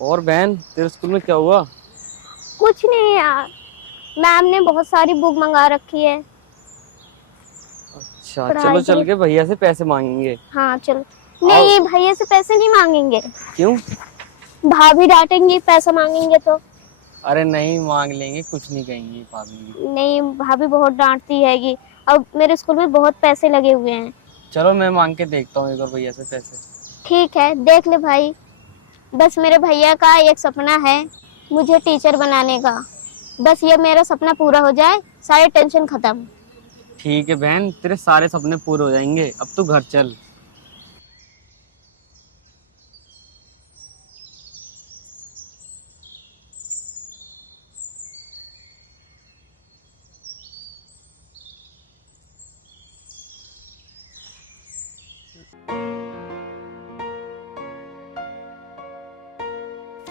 और बहन तेरे स्कूल में क्या हुआ? कुछ नहीं यार। मैम ने बहुत सारी बुक मंगा रखी है। अच्छा चलो पढ़ाई चल बहुत। के भैया से पैसे मांगेंगे। हाँ चलो। आओ। नहीं, भैया से पैसे नहीं मांगेंगे। क्यों? भाभी डांटेंगी पैसा मांगेंगे तो। अरे नहीं मांग लेंगे, कुछ नहीं कहेंगी भाभी भी। नहीं, भाभी बहुत डांटती हैगी। अब मेरे स्कूल में बहुत पैसे लगे हुए हैं। चलो मैं मांग के देखता हूँ एक बार भैया से पैसे। ठीक है, देख ले भाई। बस मेरे भैया का एक सपना है, मुझे टीचर बनाने का। बस ये मेरा सपना पूरा हो जाए, सारी टेंशन खत्म। ठीक है बहन, तेरे सारे सपने पूरे हो जाएंगे, अब तू घर चल।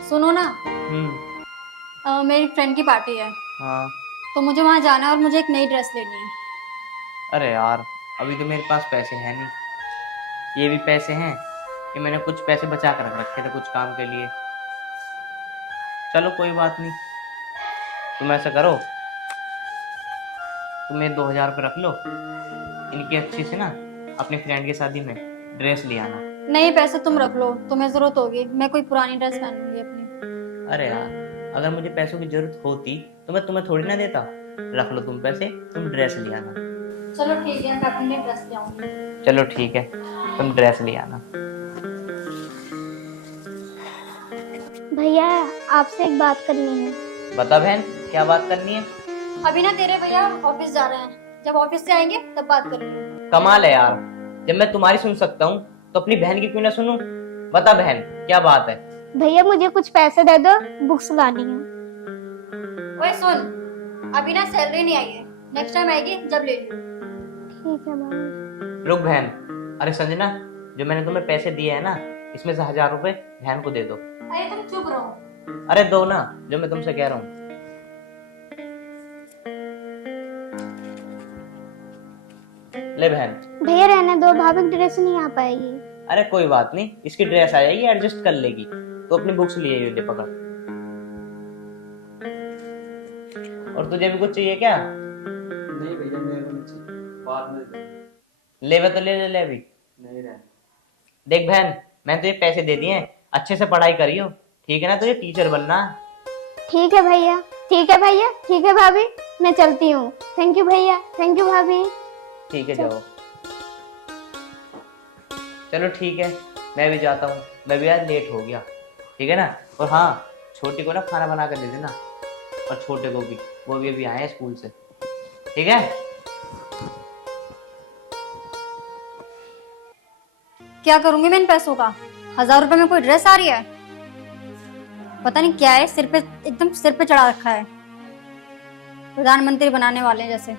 सुनो ना। हम्म। मेरी फ्रेंड की पार्टी है, हाँ। तो मुझे वहाँ जाना है और मुझे एक नई ड्रेस लेनी है। अरे यार, अभी तो मेरे पास पैसे हैं नहीं। ये भी पैसे हैं कि मैंने कुछ पैसे बचा कर रख रखे थे कुछ काम के लिए। चलो कोई बात नहीं, तुम ऐसा करो, तुम ये 2,000 रुपये रख लो, इनकी अच्छी से ना अपनी फ्रेंड की शादी में ड्रेस ले आना। नहीं, पैसे तुम रख लो, तुम्हें जरूरत होगी। मैं कोई पुरानी ड्रेस पहनूंगी अपनी। अरे यार, अगर मुझे पैसों की जरूरत होती तो मैं तुम्हें थोड़ी ना देता। रख लो तुम पैसे, तुम ड्रेस ले आना। चलो ठीक है, मैं अपने लिए ड्रेस ले आऊंगी। चलो ठीक है, तुम ड्रेस ले आना। भैया, आपसे एक बात करनी है। बता बहन, क्या बात करनी है? अभी ना तेरे भैया ऑफिस जा रहे हैं, जब ऑफिस से आएंगे तब बात करेंगे। कमाल है यार, जब मैं तुम्हारी सुन सकता हूँ तो अपनी बहन की क्यों ना सुनूं? बता बहन, क्या बात है? भैया मुझे कुछ पैसे दे दो, बुक्स लानी है। ओए सुन, अभी ना सैलरी नहीं आई है, नेक्स्ट टाइम आएगी जब ले लियो। ठीक है भाई। रुक बहन, अरे संजना, जो मैंने तुम्हें पैसे दिए हैं ना, इसमें से 1,000 रुपए बहन को दे दो। अरे तुम चुप रहो। अरे दो ना, जो मैं तुमसे कह रहा हूँ। ले बहन। भैया रहने दो, भाभी की ड्रेस नहीं आ पाएगी। अरे कोई बात नहीं, इसकी ड्रेस आ जाएगी, एडजस्ट कर लेगी। तो अपनी बुक्स लिए ले पकड़। और तुझे भी कुछ चाहिए क्या? नहीं भैया मेरे को नहीं चाहिए, बाद में ले तो ले अभी। नहीं रहे। देख बहन, मैंने तुझे पैसे दे दिए हैं, अच्छे से पढ़ाई करियो, ठीक है ना? तुझे टीचर बनना। ठीक है भैया, ठीक है भैया, ठीक है भाभी, मैं चलती हूँ। थैंक यू भैया, थैंक यू भाभी। ठीक है, जाओ। चलो ठीक है, मैं भी जाता हूँ, मैं भी आज लेट हो गया, ठीक है ना? और हाँ, छोटी को ना खाना बना कर दे देना, और छोटे को भी, वो भी अभी आए हैं स्कूल से, ठीक है? क्या करूंगी मैं इन पैसों का? 1,000 रुपए में कोई ड्रेस आ रही है? पता नहीं क्या है, सिर पे एकदम सिर पे चढ़ा रखा है, प्रधानमंत्री बनाने वाले हैं जैसे।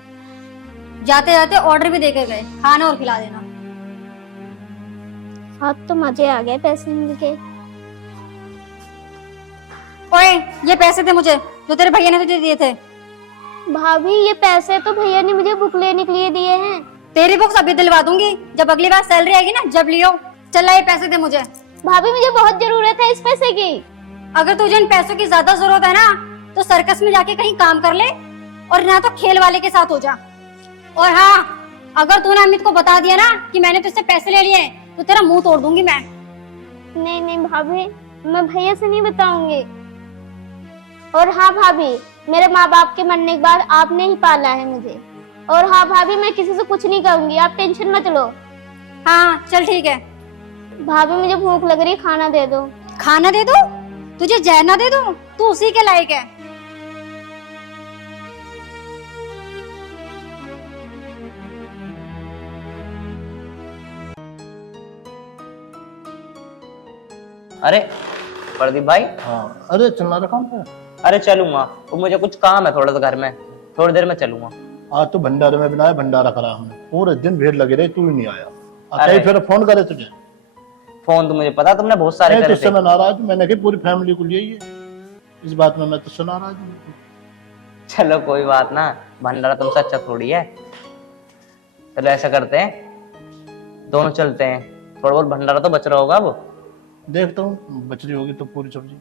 जाते जाते ऑर्डर भी देके गए, खाना और खिला देना। अब तो मजे आ गए पैसे मिलके। ओए, ये पैसे थे मुझे, जो तेरे भैया ने तुझे दिए थे। भाभी ये पैसे तो भैया ने मुझे बुक लेने के लिए दिए हैं। तेरी बुक्स अभी दिलवा दूंगी, जब अगली बार सैलरी आएगी ना, जब लियो। चल ये पैसे दे मुझे। भाभी मुझे बहुत जरूरत है इस पैसे की। अगर तुझे इन पैसों की ज्यादा जरूरत है ना, तो सर्कस में जाके कहीं काम कर ले, और ना तो खेल वाले के साथ हो जा। और हाँ, अगर तूने अमित को बता दिया ना कि मैंने तुझसे पैसे ले लिए, तो तेरा मुंह तोड़ दूंगी मैं। नहीं नहीं भाभी, मैं भैया से नहीं बताऊंगी। और हाँ भाभी, मेरे माँ बाप के मरने के बाद आपने ही पाला है मुझे। और हाँ भाभी, मैं किसी से कुछ नहीं कहूंगी, आप टेंशन मत लो। हाँ चल ठीक है। भाभी मुझे भूख लग रही, खाना दे दो। खाना दे दो? तुझे जहर ना दे दूं? तू उसी के लायक है। अरे प्रदीप भाई। हाँ, अरे चलना रखा हूँ। अरे चलूंगा, तो मुझे कुछ काम है थोड़ा सा घर में, थोड़ी देर में चलूंगा। आज तो भंडारे में बनाया, भंडारा करा हमने, पूरे दिन भीड़ लगी रही, तू ही नहीं आया। अरे फिर फोन करे तुझे। फोन तो मुझे पता, तुमने बहुत सारे करे तुझसे थे। मैं नाराज हूँ, मैंने कही पूरी फैमिली को लिए ये, इस बात में मैं तुझसे नाराज हूँ। चलो कोई बात ना, भंडारा तुमसे अच्छा थोड़ी है। चलो ऐसा करते हैं, दोनों चलते हैं, थोड़ा बहुत भंडारा तो बच रहा होगा वो। देखता हूँ बच रही होगी तो पूरी सब्जी।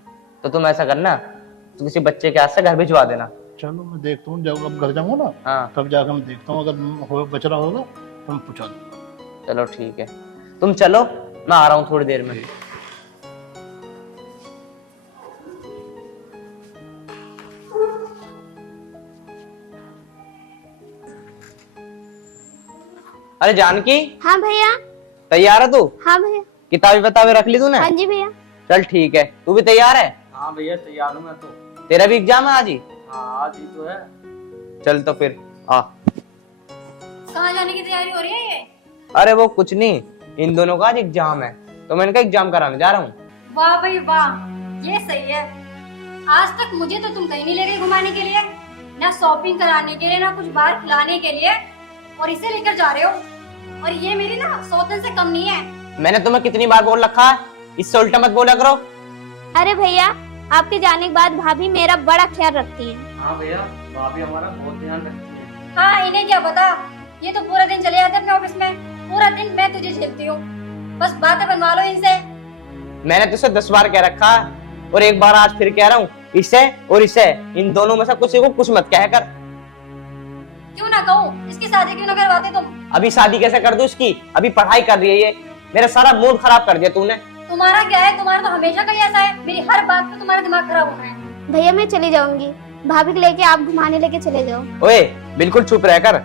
तो तुम ऐसा करना, तो किसी बच्चे के हाथ से घर भिजवा देना। चलो मैं देखता हूँ, जब अब घर जाऊंगा ना हाँ तब जाकर मैं देखता हूँ, अगर बच रहा होगा तो मैं पूछा दूंगा। चलो ठीक है, तुम चलो, मैं आ रहा हूँ थोड़ी देर में। अरे जानकी, हाँ भैया। तैयार है तू? हाँ भैया। किताबें बताबें रख ली तूने? हाँ जी भैया। चल ठीक है, तू भी तैयार है? हाँ भैया तैयार हूँ मैं तो। तेरा भी एग्जाम है आज ही? हाँ आज ही तो है। चल तो फिर आ। कहाँ जाने की तैयारी हो रही है ये? अरे वो कुछ नहीं, इन दोनों का आज एग्जाम है, तो मैं इनका एग्जाम कराने जा रहा हूँ। वाह भाई वाह, ये सही है। आज तक मुझे तो तुम कहीं नहीं ले गए घुमाने के लिए, ना शॉपिंग कराने के लिए, ना कुछ बाहर खिलाने के लिए, और इसे लेकर जा रहे हो। और ये मेरी ना सौतन से कम नहीं है। मैंने तुम्हें कितनी बार बोल रखा है, इससे उल्टा मत बोला करो। अरे भैया, आपके जाने के बाद भाभी मेरा बड़ा ख्याल रखती है। हाँ भैया, भाभी हमारा बहुत ध्यान रखती है। हाँ, इन्हें क्या पता, ये तो पूरा दिन चले जाते अपने ऑफिस में, पूरा दिन मैं तुझे झेलती हूँ। बस बातें बनवा लो इनसे। मैंने तुझसे 10 बार कह रखा है, और एक बार आज फिर कह रहा हूँ, इसे और इसे, इन दोनों में से किसी को कुछ मत कह कर। क्यों ना कहूँ, इसकी शादी क्यों ना करवाते तुम? अभी शादी कैसे कर दूं इसकी, अभी पढ़ाई कर रही है ये, मेरा सारा मूड खराब कर दिया तूने। तुम्हारा क्या है, तुम्हारा तो हमेशा का ही ऐसा है, मेरी हर बात पे तुम्हारा दिमाग खराब हो रहा है। भैया मैं चली जाऊंगी, भाभी को लेके आप घुमाने लेके चले जाओ। ओए बिल्कुल चुप रह कर,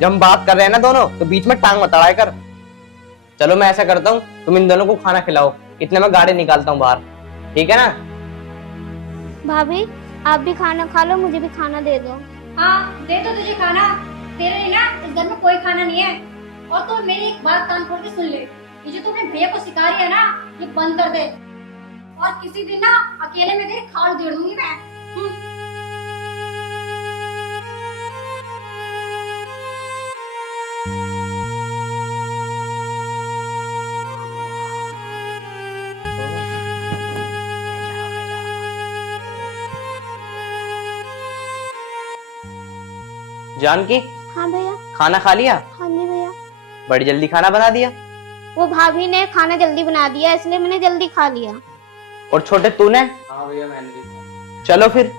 जब हम बात कर रहे हैं ना दोनों, तो बीच में टांग मत अड़ाया कर। चलो मैं ऐसा करता हूँ, तुम इन दोनों को खाना खिलाओ, इतने में गाड़ी निकालता हूँ बाहर, ठीक है ना? भाभी आप भी खाना खा लो, मुझे भी खाना दे दो। हाँ दे दो तुझे खाना, तेरे लिए ना इस घर में कोई खाना नहीं है। और तो मेरी एक बात कान खोल के सुन ले, ये जो तुमने भैया को सिखा रही है ना, ये बंद कर दे, और किसी दिन ना अकेले में तेरे खाल उधेड़ दूंगी मैं। जानकी, हाँ भैया। खाना खा लिया? हाँ जी भैया। बड़ी जल्दी खाना बना दिया। वो भाभी ने खाना जल्दी बना दिया, इसलिए मैंने जल्दी खा लिया। और छोटे तूने? हाँ भैया मैंने भी। चलो फिर।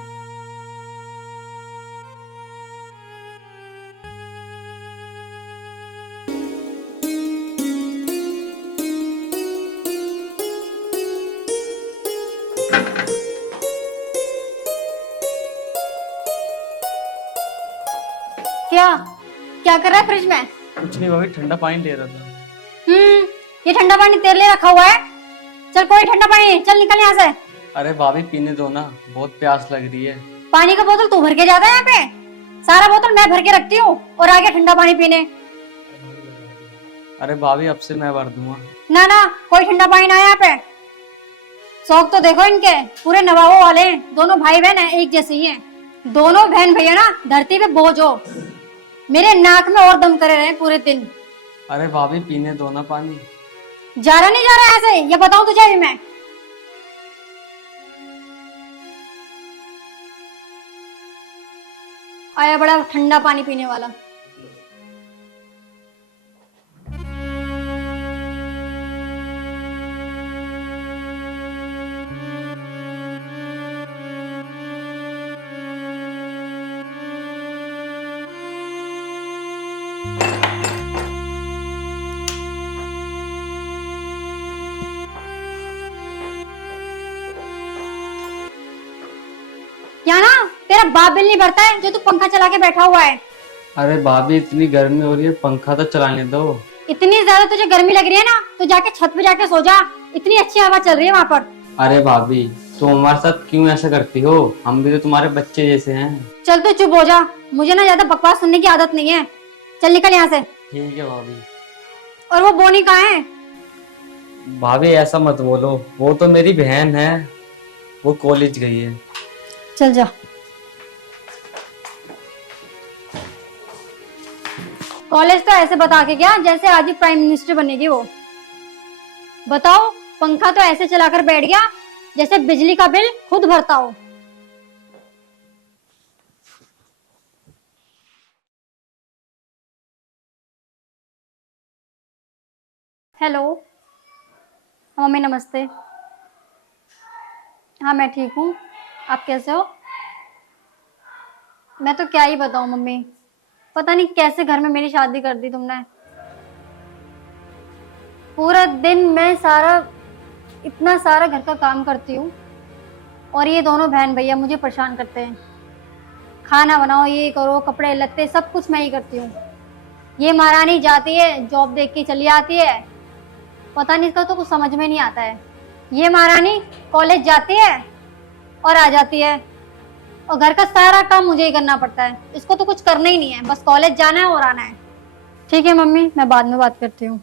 क्या क्या कर रहा है फ्रिज में? कुछ नहीं भाभी, ठंडा पानी ले रहा था। ये ठंडा पानी तेरे लिए रखा हुआ है। चल कोई ठंडा पानी, चल निकल यहाँ से। अरे भाभी पीने दो ना, बहुत प्यास लग रही है। पानी का बोतल तू भर के जाता है यहाँ पे, सारा बोतल मैं भर के रखती हूँ, और आ गया ठंडा पानी पीने। अरे भाभी अब से मैं भर दूंगा। ना ना, कोई ठंडा पानी ना है यहाँ पे। शौक तो देखो इनके, पूरे नवाबों वाले हैं। दोनों भाई बहन है, एक जैसे ही हैं। दोनों बहन भैया ना धरती पे बोझ हो, मेरे नाक में और दम करे रहे पूरे दिन। अरे भाभी पीने दो ना पानी। जा रहा नहीं जा रहा ऐसे, ये बताऊं तुझे अभी मैं। आया बड़ा ठंडा पानी पीने वाला। क्या ना, तेरा बाप बिल नहीं भरता है जो तू पंखा चला के बैठा हुआ है। अरे भाभी इतनी गर्मी हो रही है, पंखा तो चलाने दो। इतनी ज्यादा तुझे गर्मी लग रही है ना, तो जाके छत पे जाके सो जा, इतनी अच्छी हवा चल रही है वहाँ पर। अरे भाभी तुम हमारे साथ क्यों ऐसा करती हो, हम भी तो तुम्हारे बच्चे जैसे हैं। चल तू चुप हो जा, मुझे ना ज्यादा बकवास सुनने की आदत नहीं है। चल निकल यहाँ से। ठीक है भाभी। और वो बोनी कहाँ है? भाभी ऐसा मत बोलो, वो तो मेरी बहन है, वो कॉलेज गई है। चल जा। कॉलेज तो ऐसे बता के गया जैसे आज ही प्राइम मिनिस्टर बनेगी वो। बताओ, पंखा तो ऐसे चलाकर बैठ गया जैसे बिजली का बिल खुद भरता हो। हेलो मम्मी, नमस्ते। हाँ मैं ठीक हूँ। आप कैसे हो? मैं तो क्या ही बताऊँ मम्मी, पता नहीं कैसे घर में मेरी शादी कर दी तुमने। पूरा दिन मैं इतना सारा घर का काम करती हूँ और ये दोनों बहन भैया मुझे परेशान करते हैं। खाना बनाओ, ये करो, कपड़े लत्ते सब कुछ मैं ही करती हूँ। ये महारानी जाती है जॉब देख के चली आती है, पता नहीं इसका तो कुछ समझ में नहीं आता है। ये महारानी कॉलेज जाती है और आ जाती है और घर का सारा काम मुझे ही करना पड़ता है। इसको तो कुछ करना ही नहीं है, बस कॉलेज जाना है और आना है। ठीक है मम्मी, मैं बाद में बात करती हूँ।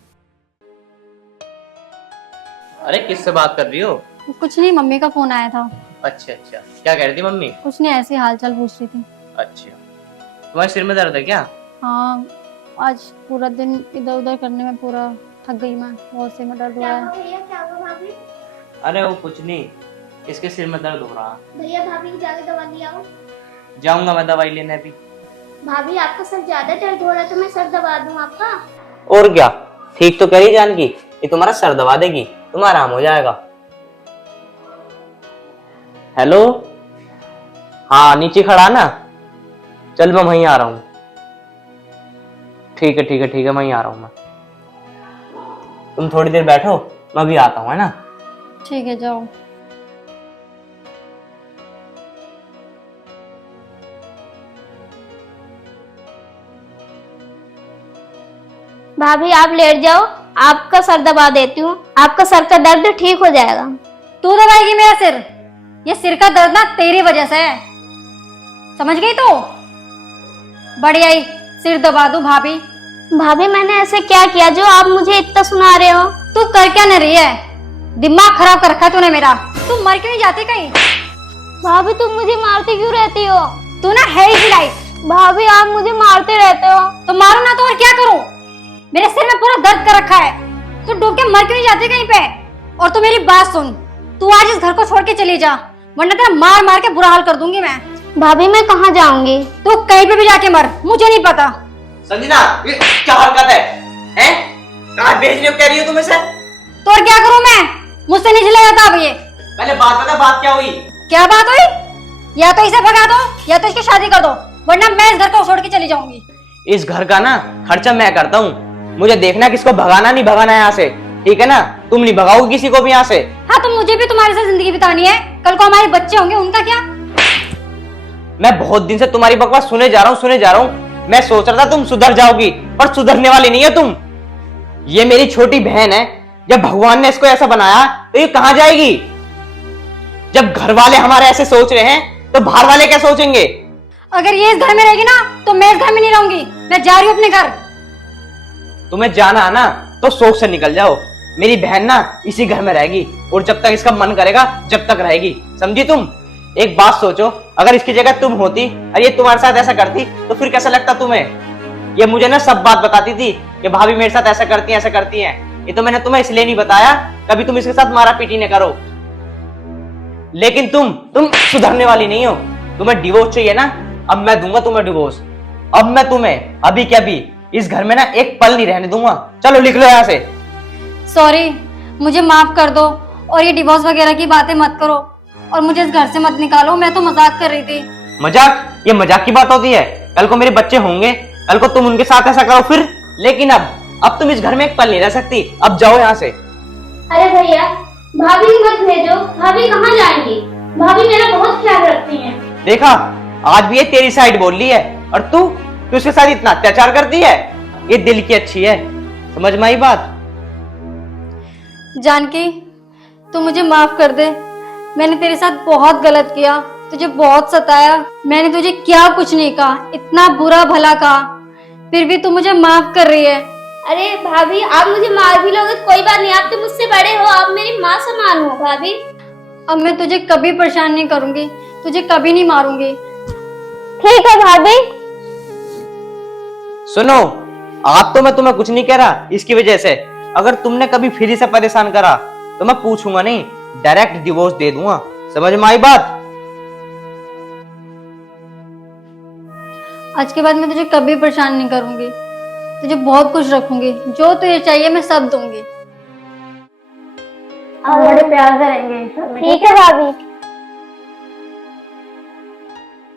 अरे किससे बात कर रही हो? कुछ नहीं, मम्मी का फोन आया था। अच्छा अच्छा, क्या कह रही थी मम्मी? कुछ नहीं, ऐसे हाल चाल पूछ रही थी। अच्छा, तुम्हारे सिर में दर्द है क्या? हाँ, आज पूरा दिन इधर उधर करने में पूरा थक गई मैं, बहुत सिर में दर्द हो रहा है। भैया क्या हुआ भाभी? अरे वो कुछ नहीं, इसके सिर में दर्द हो रहा। भैया भाभी की जाके दवा ले आओ। जाऊंगा मैं दवाई लेने अभी। भाभी आपका सर ज्यादा दर्द हो रहा है तो मैं सर दबा दूं आपका? और क्या, ठीक तो कह रही जानकी, ये तुम्हारा सर दबा देगी, तुम्हारा आराम हो जाएगा। हेलो, हाँ नीचे खड़ा ना, चल मैं वहीं आ रहा हूँ। ठीक है ठीक है ठीक है, वहीं आ रहा हूँ मैं। तुम थोड़ी देर बैठो, मैं भी आता हूँ, है ना? ठीक है, जाओ। भाभी आप लेट जाओ, आपका सर दबा देती हूँ, आपका सर का दर्द ठीक हो जाएगा। तू दबाएगी मेरा सिर? ये सिर का दर्द ना तेरी वजह से है, समझ गई तू? बढ़िया ही सिर दबा दूं भाभी। भाभी मैंने ऐसे क्या किया जो आप मुझे इतना सुना रहे हो? तू कर क्या न रही है? दिमाग खराब कर रखा है तूने मेरा। तू मर क्यों नहीं जाती कहीं? भाभी तुम मुझे मारती क्यों रहती हो? तू ना है ही लाइफ। भाभी आप मुझे मारते रहते हो। तो मारू ना तो और क्या करूं? मेरे सिर में पूरा दर्द कर रखा है, तू डूब के मर क्यों नहीं जाती कहीं पे? और तू मेरी बात सुन, तू आज इस घर को छोड़ के चली जा, वरना तेरा मार मार के बुरा हाल कर दूंगी मैं। भाभी मैं कहाँ जाऊंगी? तू कहीं पे भी जाके मर, मुझे नहीं पता। संजना, ये क्या हरकत है? हैं? कहाँ भेजने को कह रही हो तुम इसे? तो और क्या करूं मैं? मुझसे नहीं चला जाता अब ये। पहले बात बता, बात क्या हुई? क्या बात हुई? या तो इसे भगा दो या तो इसकी शादी कर दो, वरना मैं इस घर को छोड़ के चली जाऊंगी। इस घर का ना खर्चा मैं करता हूँ, मुझे देखना किसको भगाना नहीं भगाना है यहाँ से, ठीक है ना? तुम नहीं भगाओगी किसी को भी यहाँ से। हाँ, तो मुझे भी तुम्हारे साथ जिंदगी बितानी है, कल को हमारे बच्चे होंगे, उनका क्या? मैं बहुत दिन से तुम्हारी बकवास सुने जा रहा हूँ। मैं सोच रहा था तुम सुधर जाओगी, पर सुधरने वाली नहीं है तुम। ये मेरी छोटी बहन है, जब भगवान ने इसको ऐसा बनाया तो ये कहाँ जाएगी? जब घर वाले हमारे ऐसे सोच रहे हैं तो बाहर वाले क्या सोचेंगे? अगर ये इस घर में रहेगी ना तो मैं इस घर में नहीं रहूंगी, मैं जा रही हूँ अपने घर। तुम्हें जाना है ना तो शौक से निकल जाओ। मेरी बहन ना इसी घर में रहेगी और जब तक इसका मन करेगा जब तक रहेगी, समझी तुम? एक बात सोचो, अगर इसकी जगह तुम होती और ये तुम्हारे साथ ऐसा करती तो फिर कैसा लगता तुम्हें? ये मुझे ना सब बात बताती थी कि भाभी मेरे साथ ऐसा करती हैं। ये तो मैंने तुम्हें इसलिए नहीं बताया कभी तुम इसके साथ मारा पीटी न करो। लेकिन तुम सुधरने वाली नहीं हो। तुम्हें डिवोर्स चाहिए ना? अब मैं दूंगा तुम्हें डिवोर्स। अब मैं तुम्हें अभी क्या भी इस घर में ना एक पल नहीं रहने दूंगा। चलो लिख लो यहाँ से। सॉरी, मुझे माफ कर दो और ये डिवोर्स वगैरह की बातें मत करो और मुझे इस घर से मत निकालो। मैं तो मजाक कर रही थी। मजाक? ये मजाक की बात होती है? कल को मेरे बच्चे होंगे, कल को तुम उनके साथ ऐसा करो फिर। लेकिन अब तुम इस घर में एक पल नहीं रह सकती। अब जाओ यहाँ से। अरे भैया भाभी को मत भेजो, भाभी कहाँ जाएंगी? भाभी मेरा बहुत ख्याल रखती हैं। देखा, आज भी ये तेरी साइड बोल रही है और तू उसके साथ इतना अत्याचार करती है। ये दिल की अच्छी है, समझ में आई बात? जानकी, तू मुझे माफ कर दे। मैंने तेरे साथ बहुत गलत किया, तुझे बहुत सताया। मैंने तुझे क्या कुछ नहीं कहा, इतना बुरा भला कहा, फिर भी तू मुझे माफ कर रही है। अरे भाभी आप मुझे मार भी लोगे तो कोई बात नहीं, आप तो मुझसे बड़े हो, आप मेरी माँ समान हो भाभी। अब मैं तुझे कभी परेशान नहीं करूंगी, तुझे कभी नहीं मारूंगी। ठीक है भाभी। सुनो, आज तो मैं तुम्हें कुछ नहीं कह रहा इसकी वजह से। अगर तुमने कभी फिर से परेशान करा तो मैं पूछूंगा नहीं, डायरेक्ट डिवोर्स दे दूंगा। समझ में आई बात? आज के बाद मैं तुझे कभी परेशान नहीं करूंगी, तुझे बहुत कुछ रखूंगी, जो तुझे चाहिए मैं सब दूंगी। बड़े प्यार से रहेंगे। ठीक है भाभी।